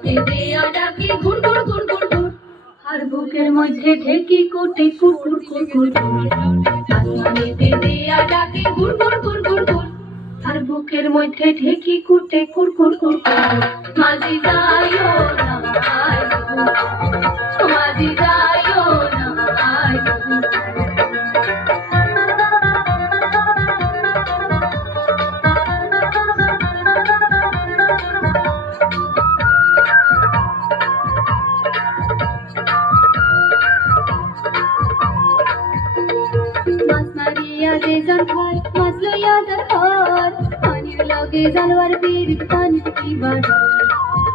আসমানিতে দেয়া ডাকে ঘুর ঘুর ঘুর ঘুর ঘুর, আর বুকের মধ্যে ঢেকি কুটে কুর কুর কুর কুর কুর। আসমানিতে দেয়া ডাকে ঘুর ঘুর ঘুর ঘুর ঘুর, আর বুকের মধ্যে ঢেকি কুটে কুর কুর কুর কুর। মাঝি যাইও না আয় গো, মাঝি যাইও না আয় গো। যে জান খায় মাছ লইয়া যার ঘর, পানির লগে জানোয়ার পীড়িত পানিতে কি বাড়ার।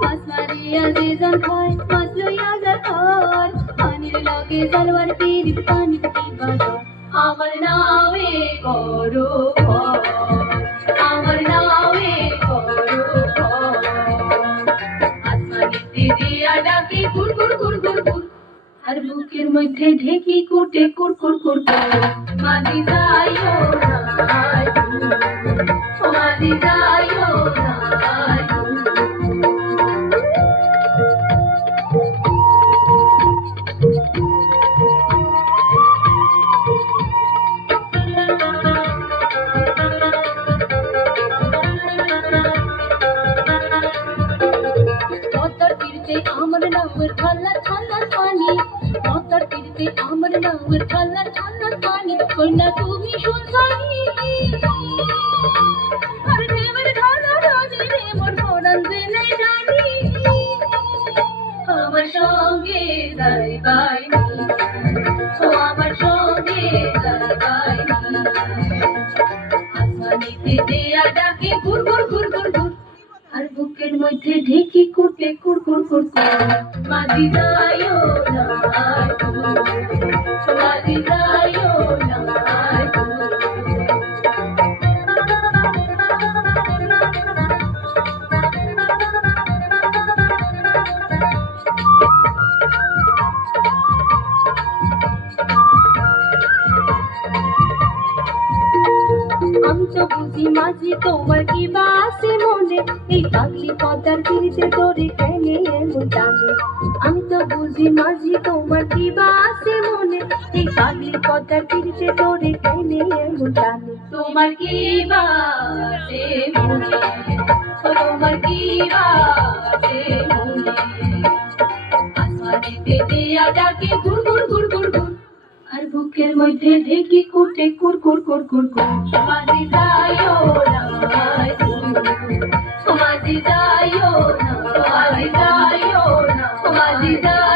মাছ মারিয়া যে জান খায় মাছ লইয়া যার ঘর, পানির লগে জানোয়ার পীড়িত পানিতে কি বাড়ার। আমার নামে করো ভর, আমার নামে করো ভর। আসমানিতে দিয়া ডাকে ঘুর ঘুর ঘুর ঘুর ঘুর, আর বুকের মধ্যে ঢেকি কুটে কুর কুর কুর কুর। মাঝি যাইও না আয় গো, মাঝি যাইও না আয় গো। পদ্মার তীরে আমার নামের ঠাল্লার ঠাল্লার পানি, পদ্মার তীরে আমার নামের ঠাল্লার ঠাল্লার পানি। কন্যা তুমি সুলতানি, আর দেবের ঢালা রাজে মোর পরাণ জেনে জানি। আমার সঙ্গে যাইবাইনি, ও আমার সঙ্গে যাইবাইনি। আসমানিতে দেয়া ডাকে ঘুর ঘুর ঘুর ঘুর ঘুর, আর বুকের মধ্যে ঢেকি কুটে কুর কুর কুর কুর। মাঝি যাইও না আয় গো, মাঝি যাইও না আয় গো। আমি তো বুঝি মাঝি তোমার কি বাসে মনে, এই পাগলি পদ্মার তীরে তোরে কেনে এমন টানে। আমি তো বুঝি মাঝি তোমার কি বাসে মনে, এই পাগলি পদ্মার তীরে তোরে কেনে এমন টানে। তোমার কি বাসে মনে, তোমার কি বাসে মনে। আসমানিতে দেয়া ডাকে ঘুর ঘুর ঘুর ঘুর ঘুর, আর বুকের মধ্যে ঢেকি কুটে কুর কুর কুর কুর কুর। মাঝি যাইও না আয় গো, মাঝি যাইও না, মাঝি যাইও না, মাঝি যাইও